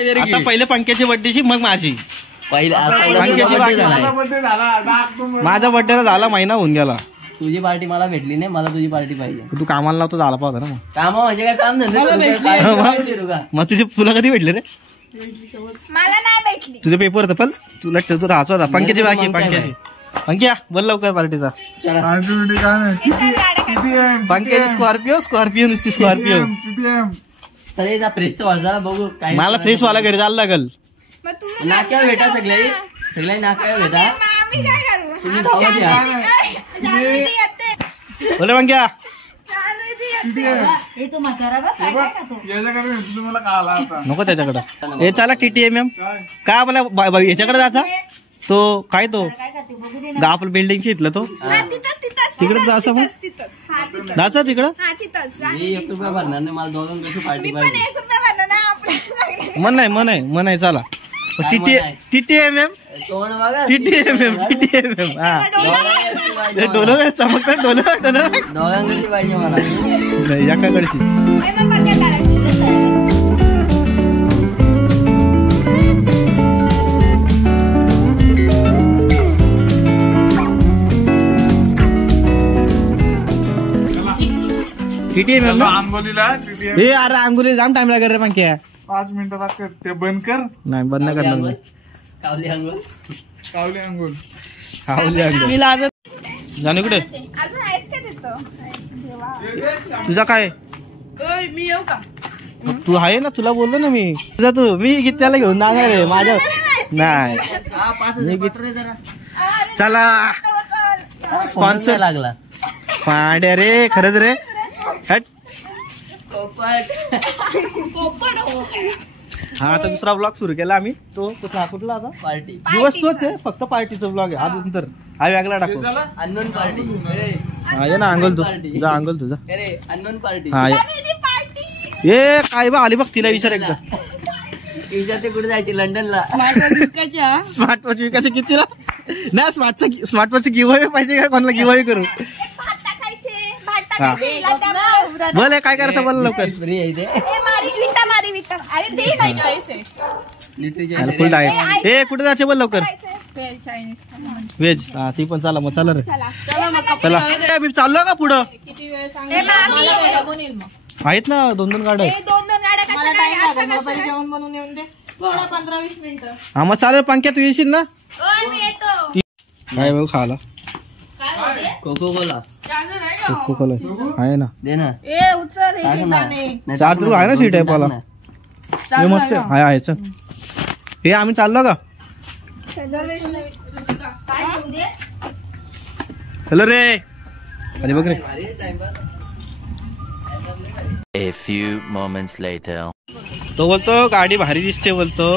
आता पहिले पंक्याची बड्डेची मग माझी. माझा बड्डेला झाला महिना होऊन गेला. तुझी पार्टी मला भेटली नाही, मला तुझी पार्टी पाहिजे. तू कामाला लावतो झाला पाहता ना. मग काम म्हणजे काय काम धंदे मग तुला कधी भेटले रे? मला नाही भेटली. तुझे पेपर होतं पण तुला तू राहायचा होता. पंक्याची बाकी पंक्याची. पंक्या बोल लवकर पार्टीचा. पंक्याची स्कॉर्पिओ नुसती स्कॉर्पिओ. फ्रेश वाजा बघू काय. मला फ्रेश वाला घरी जायला लागल. नाक्यावर भेटा सगळे नाक्यावर भेटा. तुम्ही धावत या. बोले पंक्या नको त्याच्याकडं. हे चला TTM काय आपल्या ह्याच्याकडे जायचा तो काय तो आपलं बिल्डिंगची इथलं तो तिकडे जायचं. मग जायचं तिकडं. मी 1 रुपया भरणार नाही, मला दोघांना कशी पार्टी पाहिजे. मन आहे चला. TTM हा डोलो चमकतात डोलो दोघांकडची पाहिजे मला. नाही एकाकडची. TTM आंबोलीला हे अरे अंगुली जाम टाइम लागेल रे पंक्या. 5 मिनिटं लागतात. ते बंद कर. नाही बंद नाही करणार मी. कावली अंगोल जाणे कुठे तुझा काय? मी येऊ का? तू आहे ना, तुला बोललो ना मी. तुझा तू मी त्याला घेऊन जाणार आहे माझ्या. नाही चला स्पॉन्सर लागला पाड्या रे. खरंच रे. हट. हा आता दुसरा ब्लॉग सुरू केला आम्ही. तो कुठला आता पार्टी दिवस तोच आहे, फक्त पार्टीचा ब्लॉग आहे. अजून तर हा वेगळा टाकू. Unknown party. हा ये ना अंगल तुझा अंगल तुझा. Unknown party. हा ये काय बा आली बघ तिला विचार एकदा. विचारते कुठे जायची? लंडनला. स्मार्ट वॉच विकायचे कितीला? नाही स्मार्ट वॉच गिव्हअवे पाहिजे का? कोणाला गिव्हअवे करू? बोल काय करायचं बोल लवकर. फ्री आहे ते. फुल आहे. हे कुठे जायचे बोल लवकर. व्हेज हा ती पण चला मग. चला रे चला. मी चाललो का पुढं? आहेत ना 2-2 गाड्या. हा मग चालेल. पंक्या तू येशील ना? काय बघ खाला कोको कोला आहे ना. दे ना. 4 रुपये आहे ना सीट आहे पाला. हे मस्त आहे. चल हे आम्ही चाललो का? हॅलो रे. अरे बघ रे. A few moments later. तो बोलतो गाडी भारी दिसते बोलतो.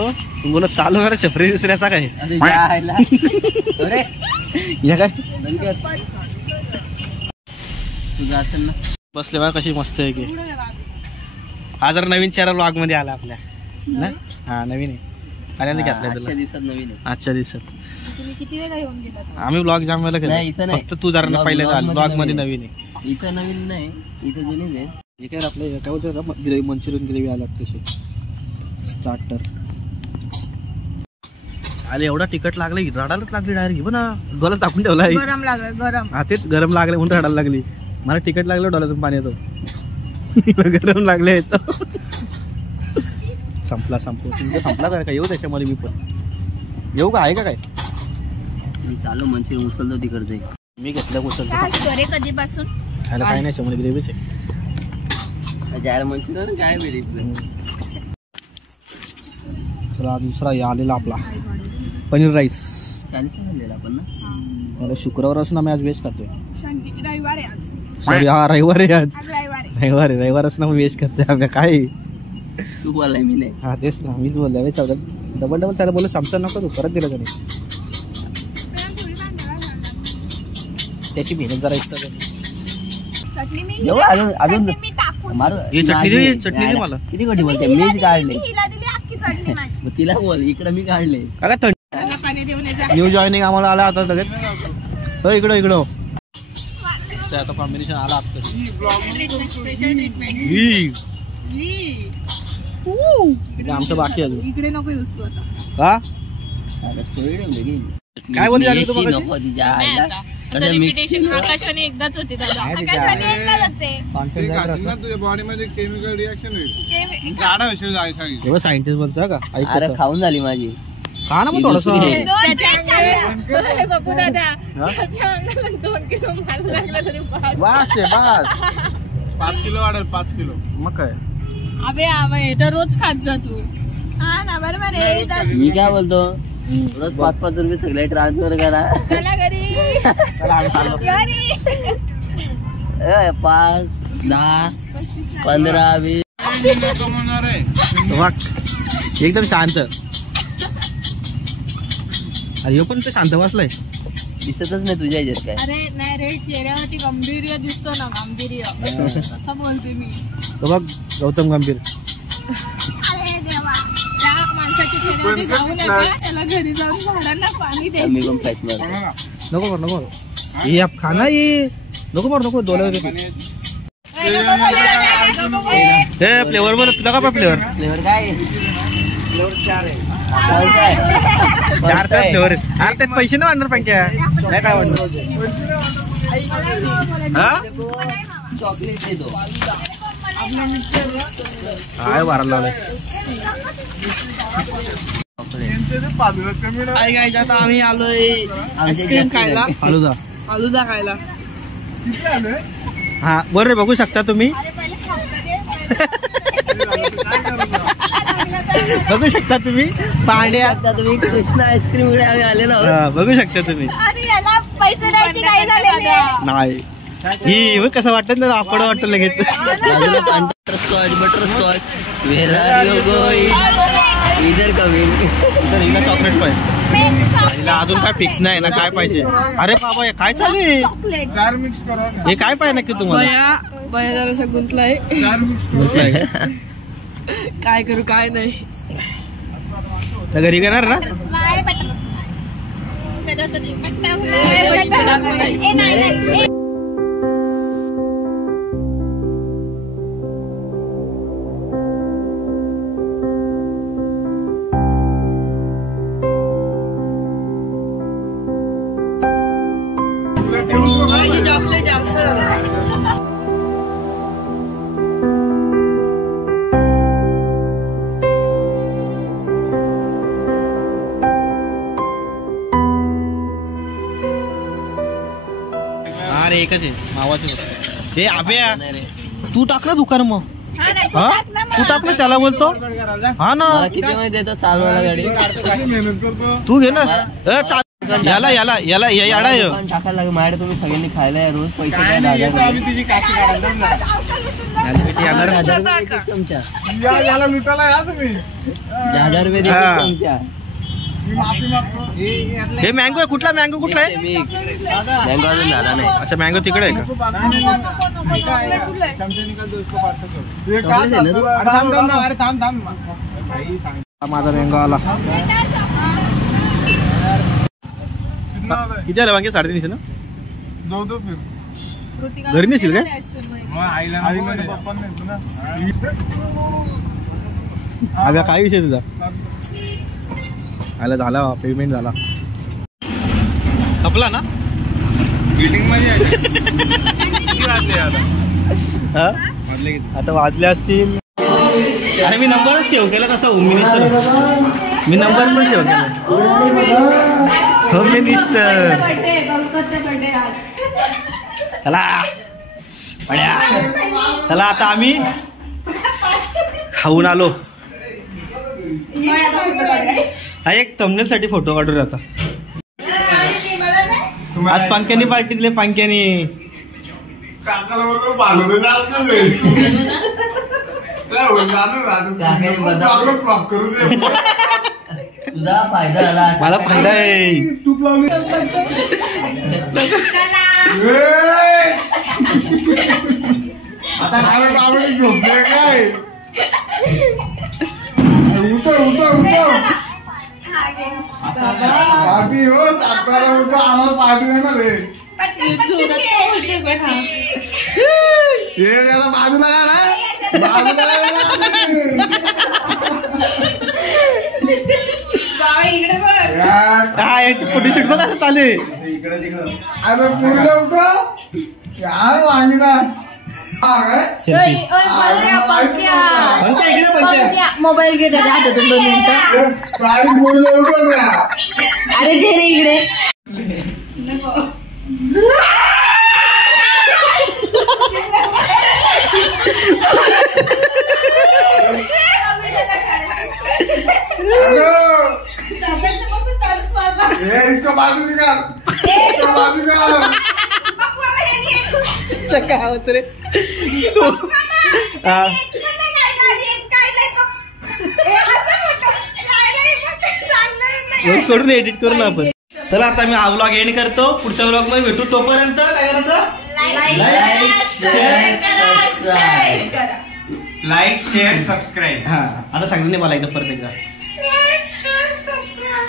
तू बोलत चालू ना छपरी दुसऱ्याचा काय? या काय तुझं असेल ना. बसले बघा कशी मस्त आहे की. हा जर नवीन चेहरा ब्लॉग मध्ये आला आपल्या ना. हा नवीन आहे. आजच्या दिवसात नवीन आहे. आजच्या दिवसात आम्ही ब्लॉग जाम वेळेला केला. फक्त तू जरा पहिले ब्लॉग मध्ये नवीन आहे. इथं नवीन नाही, इथं जुनीच आहे. हे काय आपलं काय होतं मंचुरियन ग्रेव्ही आला तसे स्टार्टर आले. एवढा तिखट लागलं रडायलाच लागली डायरेक्ट. बघ ना डोळ्यात टाकून ठेवला. गरम लागलं. हा तेच गरम लागले म्हणून रडायला लागली. मला तिखट लागलं डोळ्यातून पाणी येतो. गरम लागले संपला संपला काय येऊ त्याच्यामध्ये मी पण येऊ का? आहे का काय? चालू मंचुरियन उचलतो तिकडचे. मी घेतलं उचलतो कधीपासून काय नाही शंभर ग्रेव्हीच आहे. जायला मंचुरियन काय भेटेल. चला दुसरा आलेला आपला पनीर राईस. 40 झालेला आपण ना. मला शुक्रवार असून आम्ही आज व्हेज खातोय. रविवार आहे आज. सॉरी हा रविवार आहे आज. रविवार रविवार असं व्हेज खातोय आम्ही. काय तू बोलाय मी नाही. हा तेच ना मीच बोलला. डबल त्याला बोललो चमचा नको तू परत दिला त्याने. त्याची मेहनत जरा एक्स्ट्रा. अजून चटणी मला किती कोटी बोलते. मीच काढले. तिला बोल इकडे मी काढले. न्यू जॉईनिंग आम्हाला आला आता लगेच. इकडं आता कॉम्बिनेशन आला आता. आमचं बाकी आहे अजून. इकडे नको येऊस तू आता. हा स्टोरी ठेवली काय बोलली झाली तू की मगाशी? नको तिच्या नाही आईला. आता. आता असं mix- reputation आकाशवाणी एकदाच होती दादा. आहे तिच्या. आकाशवाणी एकदाच होते. Content writer असं. तुझ्या बॉडी मध्ये केमिकल रिएक्शन होईल गाडा विषय जायचा एवढं सायंटिस्ट बोलतोय का ऐक अरे कसं. खाऊन झाली माझी. खा ना मग ही थोडस. दुसरी आहे. त्याच्या बापू दादा हा? त्याच्या अंगाला 2 किलो मास लागला तरी बस. वास आहे बस. 5 किलो वाढेल 5 किलो. मग काय अबे आम्ही तर रोज खात जा तू. हा ना बरोबर आहे. तर मी काय बोलतो रोज 5-5 रुपये सगळे ट्रान्सफर करा. चला घरी. घरी. 5, 10, 15, 20. कमवणार आहे. बघ एकदम शांत. अरे ह्यो पण ते शांत बसलाय. दिसतच नाही तुझ्या ह्याच्यात काय. अरे नाही रे चेहऱ्यावरती गंभीर्य दिसतो ना गांभीर्य असं बोलते मी. तो बघ गौतम गंभीर. अरे देवा त्या माणसाच्या चेहऱ्यावरती जाऊ नका. त्याला घरी जाऊन झाडांना पाणी दे. मी पण फ्लॅश मार. नको मार नको मार. ये आप खाना ये नको मार नको डोळ्यावर. हे फ्लेवर बरं तुला का फ्लेवर. फ्लेवर काय फ्लेवर 4 आहे. काय 4 फ्लेवर आहेत. अरे त्यात पैसे नाही वाढणार पंक्या. नाही काय वाढणार. हा चॉकलेट देतो. काय वारायला लावलाय. चॉकलेट. आता आम्ही आलोय आईस्क्रीम खायला. फालुदा. फालुदा खायला. हा बरं रे बघू शकता तुम्ही. बघू शकता तुम्ही पांड्या. आता तुम्ही कृष्णा आईस्क्रीम कडे आम्ही आले ना. हा, बघू शकता तुम्ही. अरे याला पैसे द्यायची काय झाले. नाही ही बघ कसं वाटत ना आपण वाटत लगेच. बाजूला butterscotch where are you going इधर कमिंग. हिला चॉकलेट पाहिजे. हिला अजून काय फिक्स नाही ना काय पाहिजे. अरे बाबा हे काय चालू आहे. 4 मिक्स करा. हे काय पाहिजे नक्की तुम्हाला. बया जरासं गुंतलाय. 4 मिक्स गुंतलाय का? काय करू काय नाही. तर घरी घेणार ना. चॉकलेट जास्त अरे एकच आहे मावाचं. हे आब्या तू टाक ना दुकान मग. हा तू टाक ना त्याला बोलतो. हा ना मला किती मध्ये देतो चालवायला गाडी. मेहनत करतो. तू घे ना. याला याला याला याडा आहे. दुकान टाकायला लागेल माझ्याकडे. तुम्ही सगळ्यांनी खायला या रोज पैसे द्या 10,000 रुपये. आम्ही तुझी काशी काढायला येणार 10,000 रुपये देतील तुमच्या. याला लुटायला या तुम्ही. 10,000 रुपये हा. देतील तुमच्या. मी माफी मागतो. हे मँगो आहे. कुठला मँगो कुठला आहे. मँगो अजून झाला नाही. अच्छा मँगो तिकडे आहे का. ये का चॉकलेट आहे ना तू? अरे थांब थांब ना. अरे थांब थांब. हा, माझा मँगो आला. कितना आलाय? किती आला वांगे 350 ना. जाऊ दो फिर. घरी नसेल काय. मग आईला पप्पा नाही ना. अभ्या काय विषय तुझा. आला झाला पेमेंट झाला. खपला ना. बिल्डिंग मध्ये आहे. किती वाजले आता? हा? वाजले किती? आता वाजले असतील. अरे मी नंबरच सेव्ह केला तसा होम मिनिस्टर. मी नंबर पण सेव्ह केला. Home minister. चला पड्या. चला आता आम्ही खाऊन आलो. हा एक थंबनेल साठी फोटो काढून आता. आज पंख्यानी पार्टी दिले. पंख्यानी काकाला बरोबर बांधून जायचं आहे. ब्लॉक करू दे. तुझा फायदा झाला. मला फायदा आहे. तूप लावली. आता आवडली झोपले काय. पार्टी हो. 7 आम्हाला पार्टी देणार आहे. हे जरा बाजूला बाबा इकडे बघ. हा याची फोटोशूट बघ असं चालू आहे. इकडे तिकडं अरे पुढे उठो काय वांगडा सेल्फी ओय, बघ्या, बघ्या. पंचा इकडे पंचा. बघ्या. मोबाईल घे त्याच्या हातातून 2 मिनिटं. काय पुढे उठो अरे घे रे इकडे. इसको बाजू निकाल बाजू निकाल चक्का होत रे तू हा. कडून एडिट करू ना आपण. चला आता मी हा व्लॉग एंड करतो. पुढच्या व्लॉग मध्ये भेटू. तोपर्यंत काय करायचं लाईक शेअर सबस्क्राईब. हा आता सांगितलं नाही मला एकदा परत एकदा.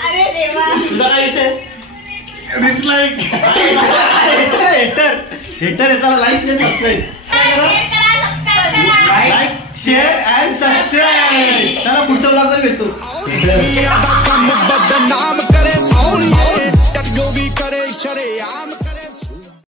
अरे देवा. तुझा काय विषय डिसलाईक हेटर हेटर येताना like share subscribe like share and subscribe. चला पुढच्या व्लॉग मध्ये भेटू. बदनाम करे